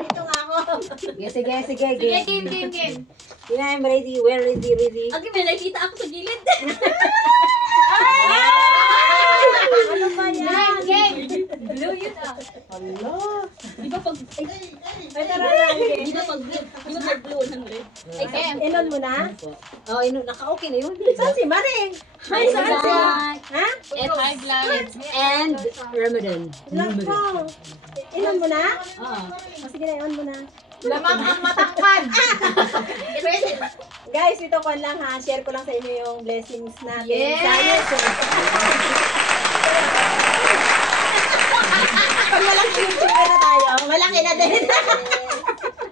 Ito nga ako. Sige. Sige, game. Yeah, I'm ready. We're ready. Okay, may nakita ako sa gilid. Ano ba yan? Game. Blue yun ah. Hello. Di ba pag... Ay, tara na. Di ba pag blue 100? Ay, game. Inon mo na? Oh, inon. Naka-okay na yun. Saan si Maring? Ay, saan Hi, siya? vlog. Ha? Hi, vlog. And Ramadan. Nako. Inon mo na? Oo. Sige na, inon mo na. Lamang ang matangkad. Guys, ito ko lang ha. Share ko lang sa inyo yung blessings natin. Yes! Pag malaki yung chika na tayo, malaki na din.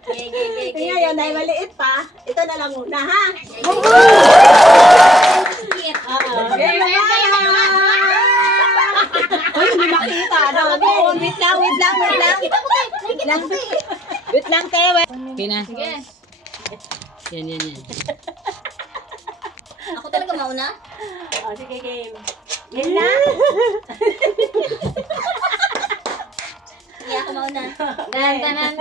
Okay. Ngayon, dahil maliit pa, ito na lang muna ha. Uy, hindi makita. Wait lang, Tewe. Okay na. Sige. Yan. Ako talaga mauna? Oh, sige, game. Game na? Hindi ako mauna. Tanan.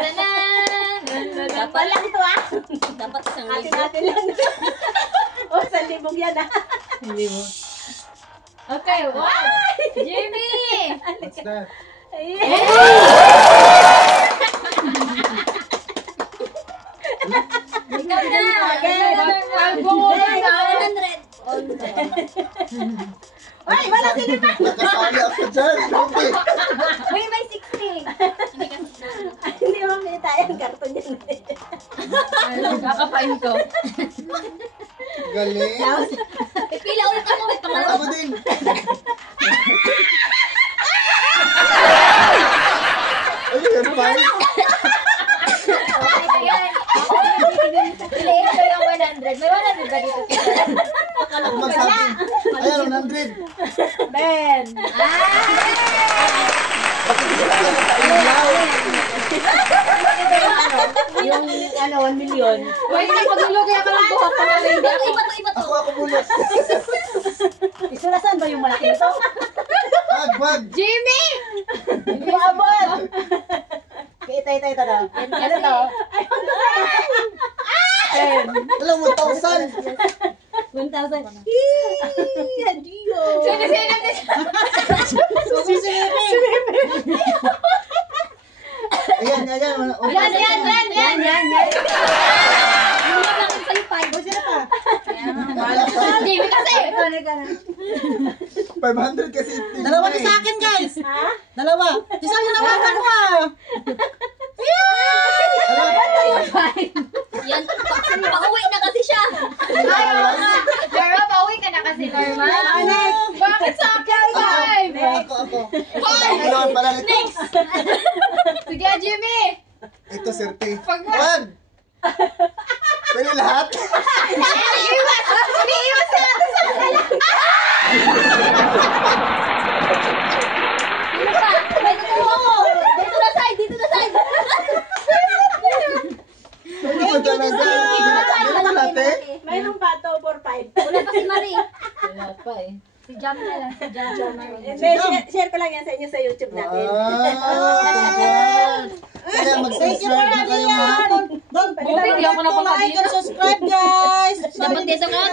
Dapat lang ito ah. Dapat isang Atin lang. Oh, 1,000 yan ah. Hindi mo. Okay, wow. Jimmy. What's that? Ikaw na. Okay. Go na. 100. Ay, wala sila pa. Nakasali ako dyan. Grabe. May 60. Hindi mo makita yung karton yan. Kakapain ko. Galing. Pipila ulit ako. Ako din. Ay, yan pa. Piliin ko yung 100. May 100 ba dito? Ako magsabi. Ayan, 100. Ben. Yung 1 million. Wait, maglulugay ako ng buhok ko na rin. Iba to. Ako muna. Isulasan ba yung malaki ito? Wag. Jimmy! Hindi abot. Ito daw. Ano to? Alam, 1,000. 1,000. Adiyo. Ayan. Yan. Hindi lang sa iyo 5. Sino pa? Jimmy kasi! 500 kasi. Dalawa na sa akin, guys. Ha? Dalawa. Isang hinawakan ko ah. Yan. Pauwi na kasi siya. Pero pauwi ka na kasi, Norma. Bakit sa akin? 5! Ako. Kailangan pala nito. Next. Sige, Jimmy! Ito, serte. Pag mo- Wag. Pwede lahat. Umiiwas na natin sa kanila! Sino pa? May tutuwa ko. Dito na side. Pwede ba talaga? Ganun natin. Mayroon ba ito for 5? Wala pa si Marie. Wala pa eh. Si Jam na lang. Si Jam. Share ko lang yan sa inyo sa YouTube natin. Kaya mag-subscribe na kayo ha. Buti hindi ako napunta Like dito. and subscribe, guys. Dapat dito ka.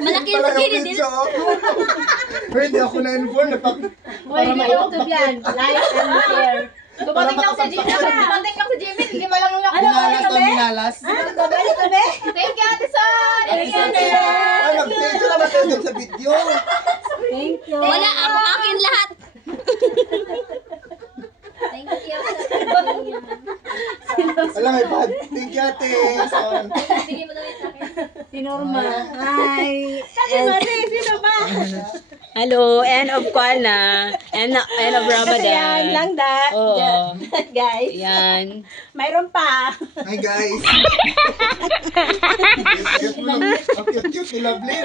Malaki yung Talaga gilid. video. Pwede ako na inform. Para ma-YouTube yan. Like and share. Dumating lang si Jimmy. Dumating lang si Jimmy. Hindi ba lang nung Minalas to minalas. Thank you, Ate Son. Thank you, Ate. Ay, mag-thank you naman kayo dun sa video. Thank you. Wala ako. Akin lahat. Thank you. Wala, may bad. Thank you, ate. Son. Sige mo daw yan sa akin. Si Norma. Hi. Sino ba? Hello, end of Kuala. End of Ramadan. Kasi yan lang Oo. guys. Yan. Mayroon pa. Hi, guys. Cute mo lang. Ang cute, lovely.